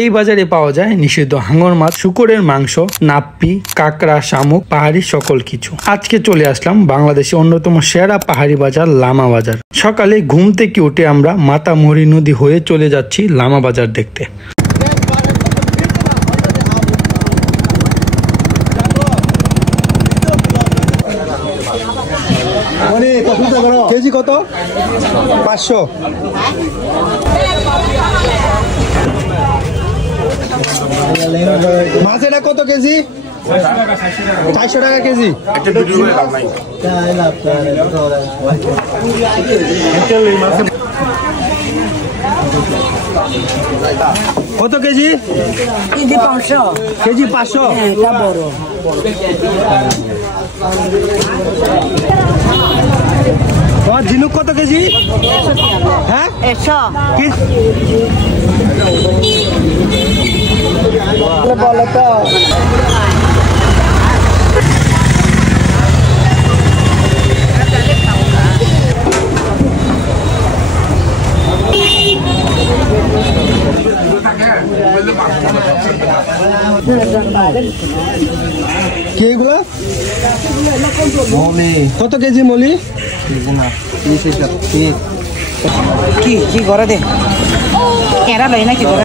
এই বাজারে পাওয়া যায় নিষিদ্ধ হাঙর মাছ, শূকরের মাংস, নাপ্পি, কাঁকড়া, শামুক, পাহাড়ি সকল কিছু। আজকে চলে আসলাম বাংলাদেশের অন্যতম সেরা পাহাড়ি বাজার লামা বাজার। সকালে ঘুম থেকে উঠে আমরা মাতামুহুরী নদী হয়ে চলে যাচ্ছি লামা বাজার দেখতে। কেজি কত? 500। মাছ এটা কত কেজি? 400 টাকা কেজি। কত কেজি? কেজি 500। কেজি 500। এটা বড়। ঝিনুক কত কেজি? হ্যাঁ 100। বলো তো। কি এগুলা? কত কেজি মলি? কি কি করে দে এরা লই না কি করে?